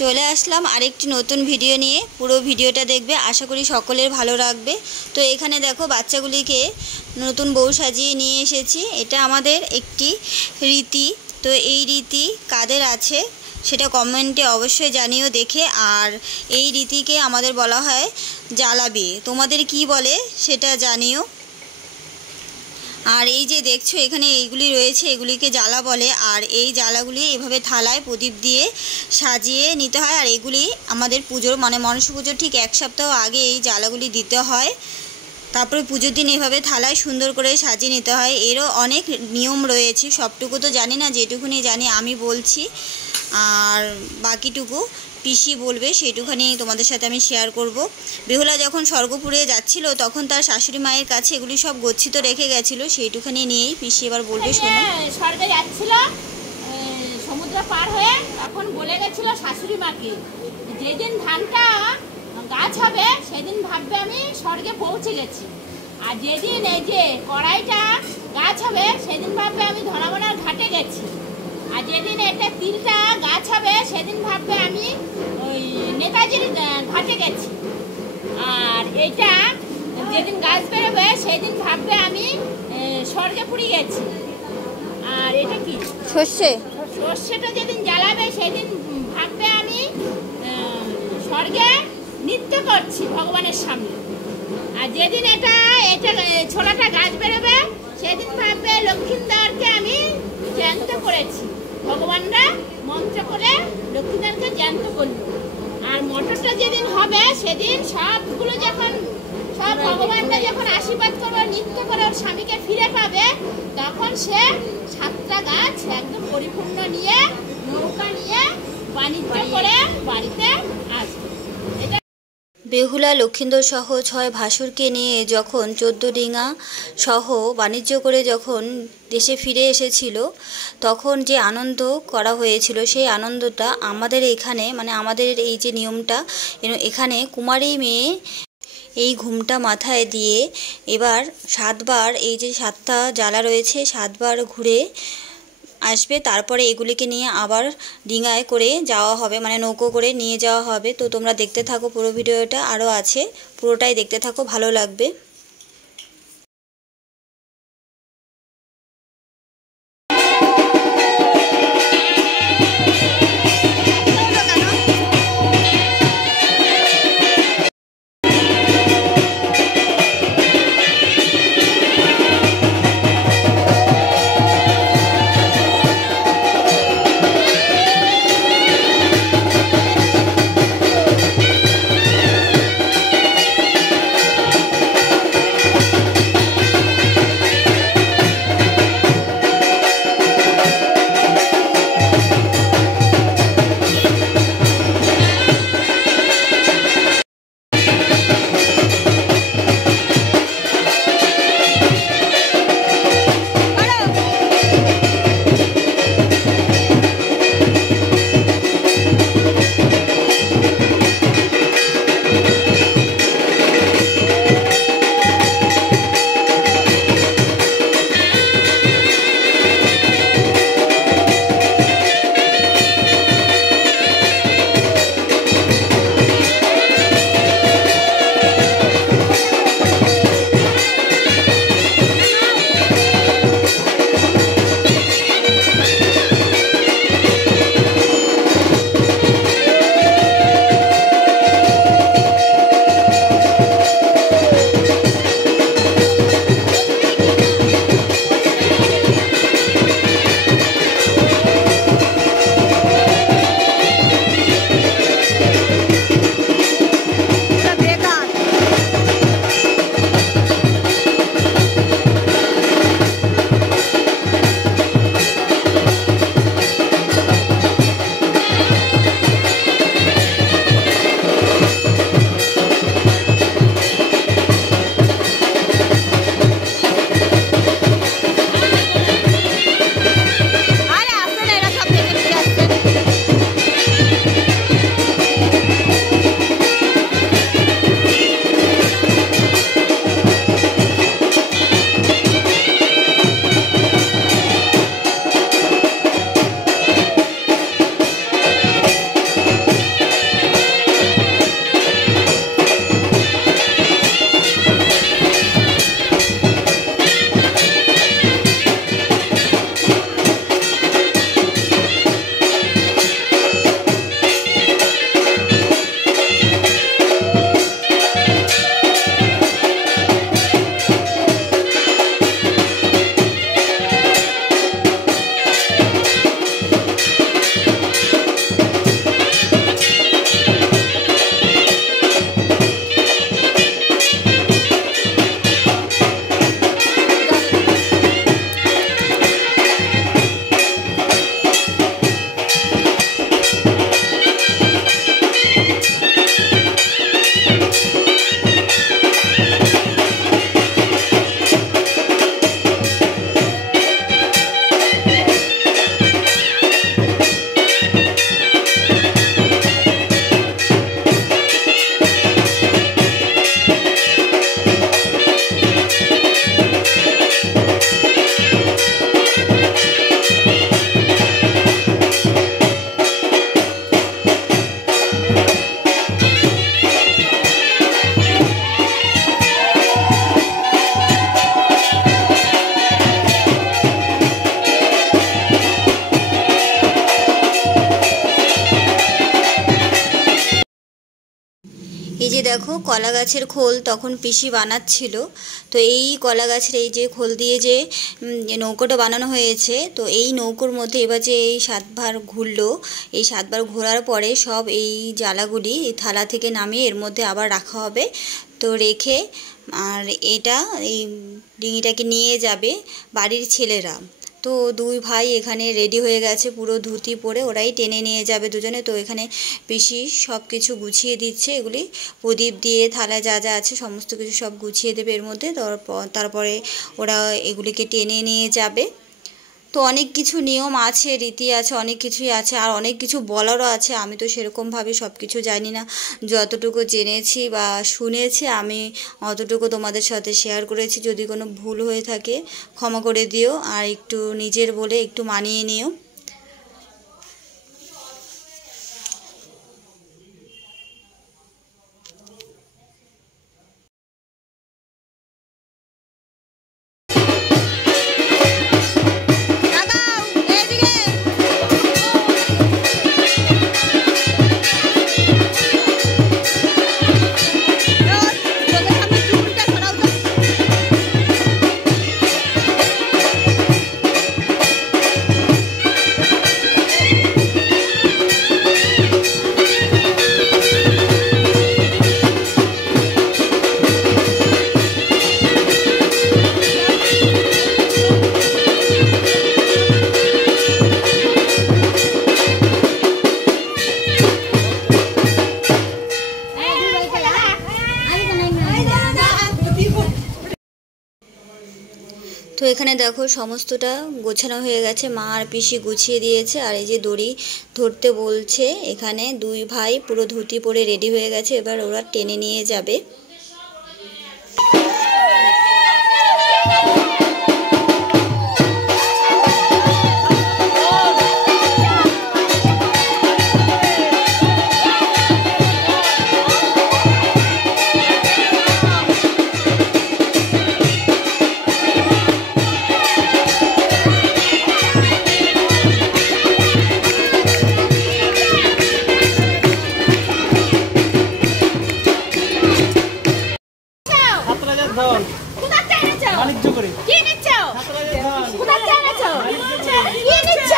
চলে আসলাম আরেকটি নতুন ভিডিও নিয়ে। পুরো ভিডিওটা দেখবে, আশা করি সকলের ভালো লাগবে। তো এখানে দেখো বাচ্চাগুলিকে নতুন বউ সাজিয়ে নিয়ে এসেছি। এটা আমাদের একটি রীতি। তো এই রীতি কাদের আছে সেটা কমেন্টে অবশ্যই জানিও দেখে। আর এই রীতিকে আমাদের বলা হয় জ্বালা বিয়ে। তোমাদের কি বলে সেটা জানিও। আর এই যে দেখছো এখানে এইগুলি রয়েছে, এগুলিকে জ্বালা বলে। আর এই জ্বালাগুলি এভাবে থালায় প্রদীপ দিয়ে সাজিয়ে নিতে হয়। আর এগুলি আমাদের পুজোর মনসা পুজোর ঠিক এক সপ্তাহ আগে এই জ্বালাগুলি দিতে হয়। তারপরে পুজোর দিন এভাবে থালায় সুন্দর করে সাজিয়ে নিতে হয়। এরও অনেক নিয়ম রয়েছে, সবটুকু তো জানি না, যেটুকুনি জানি আমি বলছি। আর বাকিটুকু পিসি বলবে, সেইটুখানি তোমাদের সাথে আমি শেয়ার করব। বেহুলা যখন স্বর্গপুরে যাচ্ছিল তখন তার শাশুড়ি মায়ের কাছে এগুলি সব গচ্ছিত রেখে গেছিল, সেইটুখানি নিয়েই পিসি এবার বলবে। শোনো, স্বর্গে যাচ্ছিল সমুদ্র পার হয়ে, তখন বলে গেছিল শাশুড়ি মাকে, যেদিন ধানটা গাছ হবে সেদিন ভাববে আমি স্বর্গে পৌঁছে গেছি। আর যেদিন এই যে কড়াইটা গাছ হবে সেদিন ভাববে আমি ধরাবনার ঘাটে গেছি। আর যেদিন এটা তিলটা গাছ হবে সেদিন ভাববে আমি ওই নেতাজির ঘাটে গেছি। আর এটা যেদিন গাছ বেরোবে সেদিন ভাববে আমি স্বর্গে পুড়ে গেছি। আর এটা কি সর্ষেটা যেদিন জ্বালাবে সেদিন ভাববে আমি স্বর্গে নৃত্য করছি ভগবানের সামনে। আর যেদিন এটা ছোলাটা গাছ বেরোবে সেদিন ভাববে লক্ষ্মীদারকে আমি জ্যান্ত করেছি। ভগবানরা মন্ত্র করে লক্ষ্মীদারকে জ্যান্ত করল। আর মটরটা যেদিন হবে সেদিন সবগুলো যখন সব ভগবানরা যখন আশীর্বাদ করবে, নৃত্য করে ওর স্বামীকে ফিরে পাবে, তখন সে 7টা গাছ একদম পরিপূর্ণ নিয়ে নৌকা নিয়ে বাণিজ্য করে বাড়িতে আসবে। বেহুলা লক্ষিন্দর সহ 6 ভাসুরকে নিয়ে যখন 14 ডিঙা সহ বাণিজ্য করে যখন দেশে ফিরে এসেছিল, তখন যে আনন্দ করা হয়েছিল সেই আনন্দটা আমাদের এখানে আমাদের এই যে নিয়মটা, এখানে কুমারী মেয়ে এই ঘুমটা মাথায় দিয়ে এবার 7 বার এই যে 7টা জ্বালা রয়েছে 7 বার ঘুরে আসবে। তারপরে এগুলিকে নিয়ে আবার ডিঙায় করে যাওয়া হবে, নৌকো করে নিয়ে যাওয়া হবে। তো তোমরা দেখতে থাকো, পুরো ভিডিওটা আরও আছে, পুরোটাই দেখতে থাকো, ভালো লাগবে। এই যে দেখো কলা গাছের খোল তখন পিসি বানাচ্ছিল। তো এই কলা গাছের এই যে খোল দিয়ে যে নৌকোটা বানানো হয়েছে, তো এই নৌকোর মধ্যে এবার যে এই 7 বার ঘুরলো, এই 7 বার ঘোরার পরে সব এই জ্বালাগুলি এই থালা থেকে নামিয়ে এর মধ্যে আবার রাখা হবে। তো রেখে আর এটা এই ডিঙিটাকে নিয়ে যাবে বাড়ির ছেলেরা। তো দুই ভাই এখানে রেডি হয়ে গেছে, পুরো ধুতি পরে ওরাই টেনে নিয়ে যাবে দুজনে। তো এখানে পিসি সব কিছু গুছিয়ে দিচ্ছে, এগুলি প্রদীপ দিয়ে থালায় যা যা আছে সমস্ত কিছু সব গুছিয়ে দেবে এর মধ্যে। তারপরে ওরা এগুলিকে টেনে নিয়ে যাবে। তো অনেক কিছু নিয়ম আছে, রীতি আছে, অনেক কিছুই আছে, আর অনেক কিছু বলারও আছে। আমি তো সেরকমভাবে সব কিছু জানি না, যতটুকু জেনেছি বা শুনেছি আমি অতটুকু তোমাদের সাথে শেয়ার করেছি। যদি কোনো ভুল হয়ে থাকে ক্ষমা করে দিও, আর একটু নিজের বলে একটু মানিয়ে নিও। তো এখানে দেখো সমস্তটা গোছানো হয়ে গেছে, মা আর পিসি গুছিয়ে দিয়েছে। আর এই যে দড়ি ধরতে বলছে, এখানে দুই ভাই পুরো ধুতি পরে রেডি হয়ে গেছে, এবার ওরা টেনে নিয়ে যাবে। বাণিজ্য করে কি নিচ্ছ? কোথা থেকে এনেছো? কি নিচ্ছ?